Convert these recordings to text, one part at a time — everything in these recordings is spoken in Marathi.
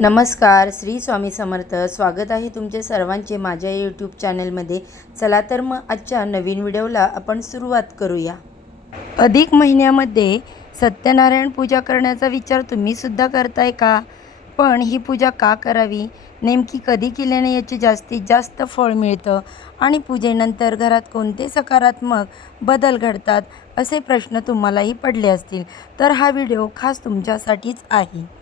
नमस्कार, श्री स्वामी समर्थ. स्वागत आहे तुमचे सर्वांचे माझ्या यूट्यूब चॅनलमध्ये. चला तर मग आजच्या नवीन व्हिडिओला आपण सुरुवात करूया. अधिक महिन्यामध्ये सत्यनारायण पूजा करण्याचा विचार तुम्हीसुद्धा करताय का? पण ही पूजा का करावी, नेमकी कधी केल्याने याचे जास्तीत जास्त फळ मिळतं आणि पूजेनंतर घरात कोणते सकारात्मक बदल घडतात, असे प्रश्न तुम्हालाही पडले असतील. तर हा व्हिडिओ खास तुमच्यासाठीच आहे.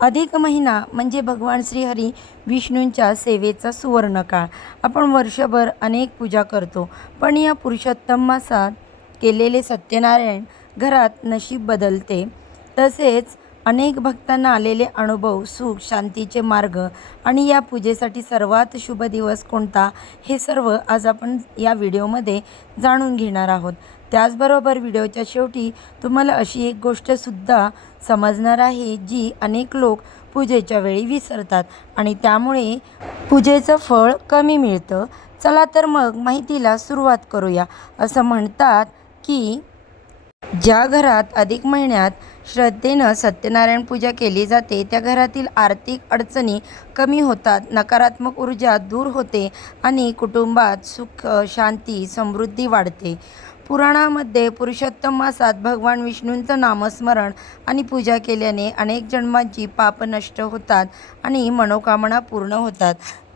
अधिक महिना म्हणजे भगवान श्रीहरी विष्णूंच्या सेवेचा सुवर्णकाळ. आपण वर्षभर अनेक पूजा करतो, पण या पुरुषोत्तम मासात केलेले सत्यनारायण घरात नशीब बदलते. तसेच अनेक भक्तांना आलेले अनुभव, सुख, शांतीचे मार्ग आणि या पूजेसाठी सर्वात शुभ दिवस कोणता, हे सर्व आज आपण या व्हिडिओमध्ये जाणून घेणार आहोत. त्याचबरोबर व्हिडिओच्या शेवटी तुम्हाला अशी एक गोष्टसुद्धा समजणार आहे जी अनेक लोक पूजेच्या वेळी विसरतात आणि त्यामुळे पूजेचं फळ कमी मिळतं. चला तर मग माहितीला सुरुवात करूया. असं म्हणतात की ज्या घरात अधिक महिन्यात श्रद्धेनं सत्यनारायण पूजा केली जाते त्या घरातील आर्थिक अडचणी कमी होतात, नकारात्मक ऊर्जा दूर होते आणि कुटुंबात सुख, शांती, समृद्धी वाढते. पुराणामध्ये पुरुषोत्तम मासात भगवान विष्णूंचं नामस्मरण आणि पूजा केल्याने अनेक जन्मांची पाप नष्ट होतात आणि मनोकामना पूर्ण होतात.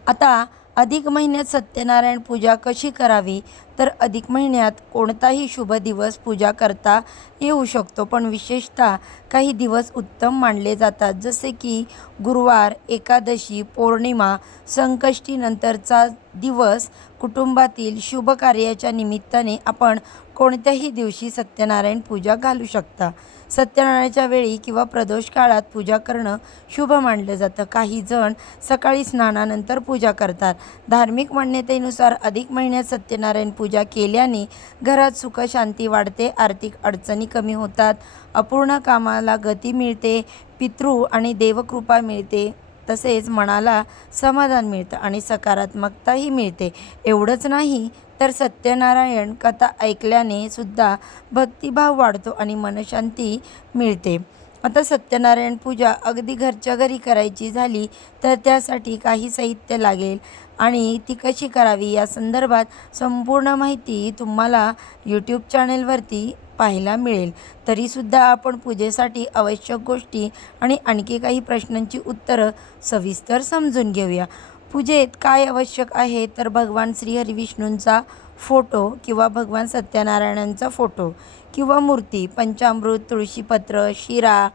आता अधिक महिन्यात सत्यनारायण पूजा कशी करावी, तर अधिक महिन्यात कोणताही शुभ दिवस पूजा करता येऊ शकतो, पण विशेषतः काही दिवस उत्तम मानले जातात, जसे की गुरुवार, एकादशी, पौर्णिमा, संकष्टीनंतरचा दिवस. कुटुंबातील शुभ कार्याच्या निमित्ताने आपण कोणत्याही दिवशी सत्यनारायण पूजा घालू शकता. सत्यनारायणाच्या वेळी किंवा प्रदोष काळात पूजा करणं शुभ मानलं जातं. काही जण सकाळी स्नानानंतर पूजा करतात. धार्मिक मान्यतेनुसार अधिक महिन्यात सत्यनारायण पूजा केल्याने घरात सुख, शांती वाढते, आर्थिक अडचणी कमी होतात, अपूर्ण कामाला गती मिळते, पितृ आणि देवकृपा मिळते, तसेच मनाला समाधान मिळतं आणि सकारात्मकताही मिळते. एवढंच नाही तर सत्यनारायण कथा ऐकल्याने सुद्धा भक्तिभाव वाढतो आणि मनशांती मिळते. आता सत्यनारायण पूजा अगदी घरच्या घरी करायची झाली तर त्यासाठी काही साहित्य लागेल आणि ती कशी करावी या संदर्भात संपूर्ण माहिती तुम्हाला यूट्यूब चॅनेलवरती पाहायला मिळेल. तरीसुद्धा आपण पूजेसाठी आवश्यक गोष्टी आणि आणखी काही प्रश्नांची उत्तरं सविस्तर समजून घेऊया. पूजेत काय आवश्यक आहे, तर भगवान श्रीहरी विष्णूंचा फोटो किंवा भगवान सत्यनारायणांचा फोटो किंवा मूर्ती, पंचामृत, तुळशीपत्र, शिरा,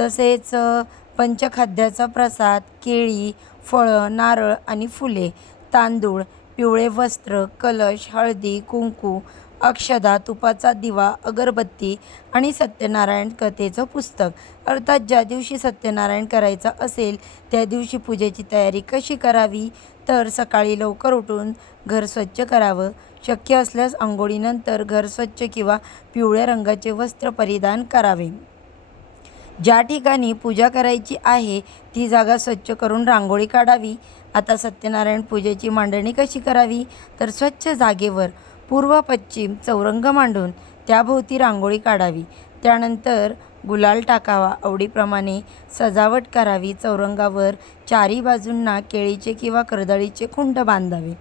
तसेच पंचखाद्याचा प्रसाद, केळी, फळं, नारळ आणि फुले, तांदूळ, पिवळे वस्त्र, कलश, हळदी, कुंकू, अक्षदा, तुपाचा दिवा, अगरबत्ती आणि सत्यनारायण कथेचं पुस्तक. अर्थात ज्या दिवशी सत्यनारायण करायचं असेल त्या दिवशी पूजेची तयारी कशी करावी, तर सकाळी लवकर उठून घर स्वच्छ करावं. शक्य असल्यास अंघोळीनंतर घर स्वच्छ किंवा पिवळ्या रंगाचे वस्त्र परिधान करावे. ज्या ठिकाणी पूजा करायची आहे ती जागा स्वच्छ करून रांगोळी काढावी. आता सत्यनारायण पूजेची मांडणी कशी करावी, तर स्वच्छ जागेवर पूर्व पश्चिम चौरंग मांडून त्याभोवती रांगोळी काढावी. त्यानंतर गुलाल टाकावा. आवडीप्रमाणे सजावट करावी. चौरंगावर चारी बाजूंना केळीचे किंवा कर्दळीचे खुंट बांधावे.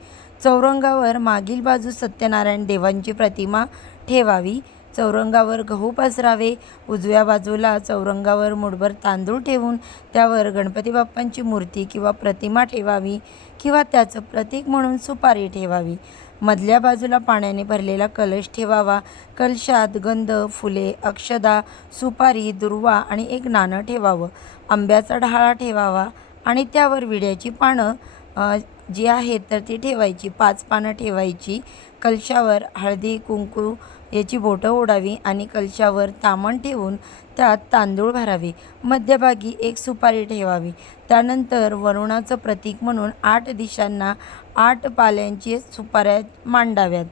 चौरंगावर मागील बाजूस सत्यनारायण देवांची प्रतिमा ठेवावी. चौरंगावर गहू पसरावे. उजव्या बाजूला चौरंगावर मुठभर तांदूळ ठेवून त्यावर गणपती बाप्पांची मूर्ती किंवा प्रतिमा ठेवावी किंवा त्याचं प्रतीक म्हणून सुपारी ठेवावी. मधल्या बाजूला पाण्याने भरलेला कलश ठेवावा. कलशात गंध, फुले, अक्षदा, सुपारी, दुर्वा आणि एक नाणं ठेवावं. आंब्याचा ढाळा ठेवावा आणि त्यावर विड्याची पानं जी आहेत तर ती ठेवायची. 5 पानं ठेवायची. कलशावर हळदी, कुंकू याची बोटं ओढावी आणि कलशावर तामण ठेवून त्यात तांदूळ भरावे. मध्यभागी एक सुपारी ठेवावी. त्यानंतर वरुणाचं प्रतीक म्हणून 8 दिशांना 8 पाल्यांची सुपाऱ्या मांडाव्यात.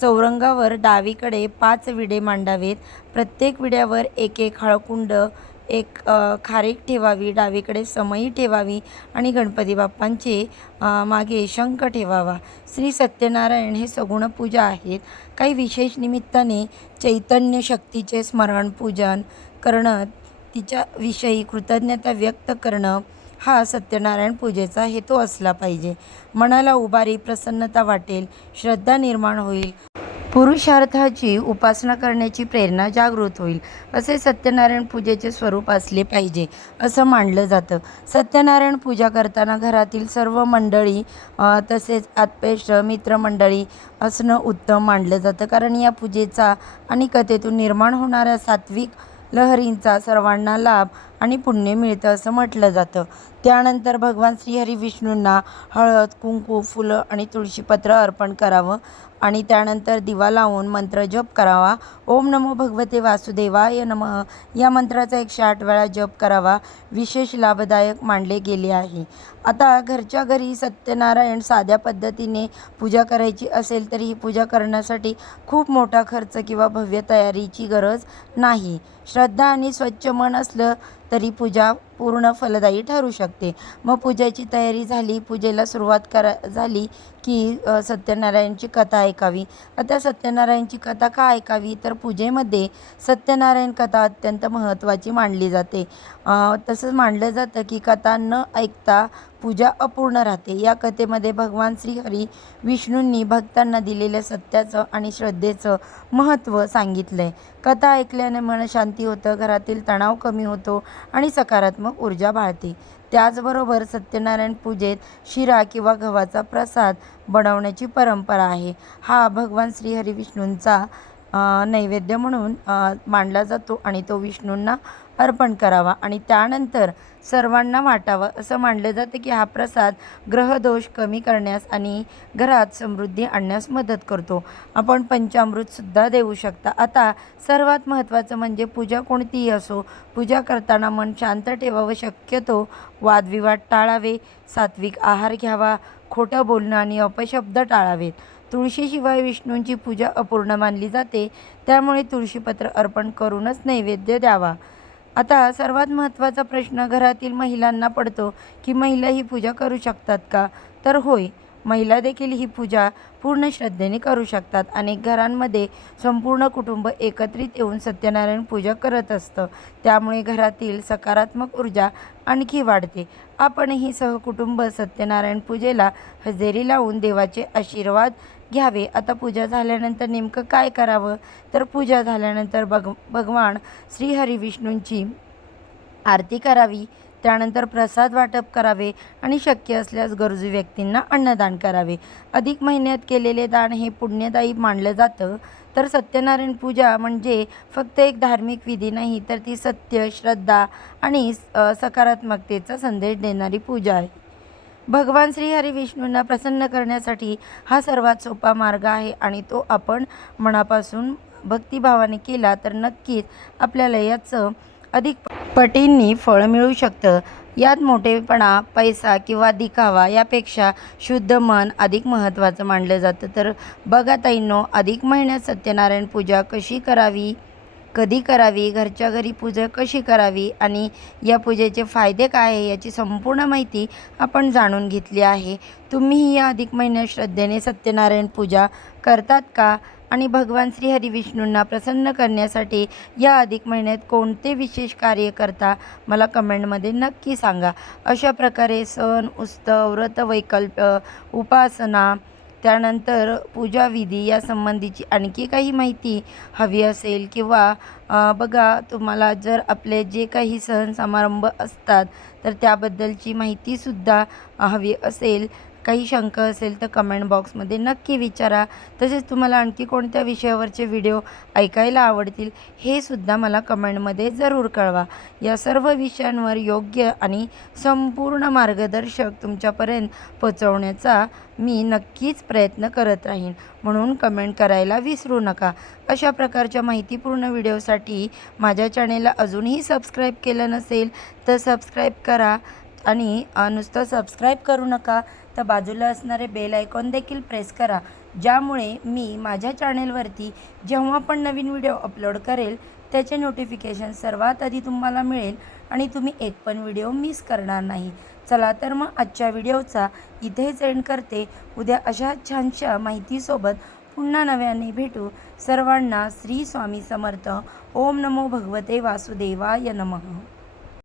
चौरंगावर डावीकडे 5 विडे मांडावेत. प्रत्येक विड्यावर एक हळकुंड, एक खारीक ठेवावी. डावीकडे समई ठेवावी आणि गणपती बाप्पांचे मागे शंख ठेवावा. श्री सत्यनारायण हे सगुण पूजा आहेत. काही विशेष निमित्ताने चैतन्य शक्तीचे स्मरण, पूजन करणं, तिच्याविषयी कृतज्ञता व्यक्त करणं हा सत्यनारायण पूजेचा हेतू असला पाहिजे. मनाला उभारी, प्रसन्नता वाटेल, श्रद्धा निर्माण होईल, पुरुषार्थाची उपासना करण्याची प्रेरणा जागृत होईल, असे सत्यनारायण पूजेचे स्वरूप असले पाहिजे असं मानलं जातं. सत्यनारायण पूजा करताना घरातील सर्व मंडळी तसेच आत्पेष्ट मित्रमंडळी असणं उत्तम मानलं जातं. कारण या पूजेचा आणि कथेतून निर्माण होणाऱ्या सात्विक लहरींचा सर्वांना लाभ आणि पुण्य मिळतं असं म्हटलं जातं. त्यानंतर भगवान श्रीहरी विष्णूंना हळद, कुंकू, फुलं आणि तुळशीपत्र अर्पण करावं आणि त्यानंतर दिवा लावून मंत्र जप करावा. ओम नमो भगवते वासुदेवाय नमः या मंत्राचा 108 वेळा जप करावा. विशेष लाभदायक मानले गेले आहे. आता घरच्या घरी सत्यनारायण साध्या पद्धतीने पूजा करायची असेल तर ही पूजा करण्यासाठी खूप मोठा खर्च किंवा भव्य तयारीची गरज नाही. श्रद्धा आणि स्वच्छ मन असलं तरी पूजा पूर्ण फलदायी ठरू शकते. मग पूजेची तयारी झाली, पूजेला सुरुवात झाली की सत्यनारायणची कथा ऐकावी. आता सत्यनारायणची कथा का ऐकावी तर पूजेमध्ये सत्यनारायण कथा अत्यंत महत्त्वाची मानली जाते. तसंच मानलं जातं की कथा न ऐकता पूजा अपूर्ण राहते. या कथेमध्ये भगवान श्रीहरी विष्णूंनी भक्तांना दिलेल्या सत्याचं आणि श्रद्धेचं महत्त्व सांगितलंय. कथा ऐकल्याने मन शांती होतं, घरातील तणाव कमी होतो आणि सकारात्मक ऊर्जा वाढते. त्याचबरोबर सत्यनारायण पूजेत शिरा किंवा गव्हाचा प्रसाद बनवण्याची परंपरा आहे. हा भगवान श्रीहरी विष्णूंचा नैवेद्य म्हणून मानला जातो आणि तो विष्णूंना अर्पण करावा आणि त्यानंतर सर्वांना वाटावा. असं मानलं जातं की हा प्रसाद ग्रहदोष कमी करण्यास आणि घरात समृद्धी आणण्यास मदत करतो. आपण पंचामृतसुद्धा देऊ शकता. आता सर्वात महत्त्वाचं म्हणजे पूजा कोणतीही असो, पूजा करताना मन शांत ठेवावं, शक्यतो वादविवाद टाळावे, सात्विक आहार घ्यावा, खोटं बोलणं आणि अपशब्द टाळावेत. तुळशीशिवाय विष्णूंची पूजा अपूर्ण मानली जाते, त्यामुळे तुळशीपत्र अर्पण करूनच नैवेद्य द्यावा. आता सर्वात महत्त्वाचा प्रश्न घरातील महिलांना पडतो की महिला ही पूजा करू शकतात का? तर होय, महिला देखील ही पूजा पूर्ण श्रद्धेने करू शकतात. अनेक घरांमध्ये संपूर्ण कुटुंब एकत्रित येऊन सत्यनारायण पूजा करत असतं, त्यामुळे घरातील सकारात्मक ऊर्जा आणखी वाढते. आपणही सहकुटुंब सत्यनारायण पूजेला हजेरी लावून देवाचे आशीर्वाद घ्यावे. आता पूजा झाल्यानंतर नेमकं काय करावं तर पूजा झाल्यानंतर भगवान श्रीहरी विष्णूंची आरती करावी, त्यानंतर प्रसाद वाटप करावे आणि शक्य असल्यास गरजू व्यक्तींना अन्नदान करावे. अधिक महिन्यात केलेले दान हे पुण्यदायी मानलं जातं. तर सत्यनारायण पूजा म्हणजे फक्त एक धार्मिक विधी नाही, तर ती सत्य, श्रद्धा आणि सकारात्मकतेचा संदेश देणारी पूजा आहे. भगवान श्रीहरी विष्णूंना प्रसन्न करण्यासाठी हा सर्वात सोपा मार्ग आहे आणि तो आपण मनापासून भक्तिभावाने केला तर नक्कीच आपल्याला याचं अधिक पटींनी फळ मिळू शकतं. यात मोठेपणा, पैसा किंवा दिखावा यापेक्षा शुद्ध मन अधिक महत्त्वाचं मानलं जातं. तर बघा ताईंनो, अधिक महिन्यात सत्यनारायण पूजा कशी करावी, कधी करावी, घरच्या घरी पूजा कशी करावी आणि या पूजेचे फायदे काय आहे याची संपूर्ण माहिती आपण जाणून घेतली आहे. तुम्हीही या अधिक महिन्यात श्रद्धेने सत्यनारायण पूजा करतात का? आणि भगवान श्रीहरी विष्णूंना प्रसन्न करण्यासाठी या अधिक महिन्यात कोणते विशेष कार्य करता मला कमेंटमध्ये नक्की सांगा. अशा प्रकारे सण, उत्सव, व्रतवैकल्प, उपासना, त्यानंतर पूजाविधी यासंबंधीची आणखी काही माहिती हवी असेल किंवा बघा तुम्हाला जर आपले जे काही सण समारंभ असतात तर त्याबद्दलची माहितीसुद्धा हवी असेल, काही शंका असेल तर कमेंट बॉक्समध्ये नक्की विचारा. तसेच तुम्हाला आणखी कोणत्या विषयावरचे व्हिडिओ ऐकायला आवडतील हे सुद्धा मला कमेंटमध्ये जरूर कळवा. या सर्व विषयांवर योग्य आणि संपूर्ण मार्गदर्शक तुमच्यापर्यंत पोचवण्याचा मी नक्कीच प्रयत्न करत राहीन, म्हणून कमेंट करायला विसरू नका. अशा प्रकारच्या माहितीपूर्ण व्हिडिओसाठी माझ्या चॅनेलला अजूनही सबस्क्राईब केलं नसेल तर सबस्क्राईब करा आणि नुसतं सबस्क्राईब करू नका तर बाजूला असणारे बेल आयकॉन देखील प्रेस करा, ज्यामुळे मी माझ्या चॅनेलवरती जेव्हा पण नवीन व्हिडिओ अपलोड करेल त्याचे नोटिफिकेशन सर्वात आधी तुम्हाला मिळेल आणि तुम्ही एक पण व्हिडिओ मिस करणार नाही. चला तर मग आजच्या व्हिडिओचा इथेच एंड करते. उद्या अशा छानशा माहितीसोबत पुन्हा नव्याने भेटू. सर्वांना श्री स्वामी समर्थ. ओम नमो भगवते वासुदेवाय नमः.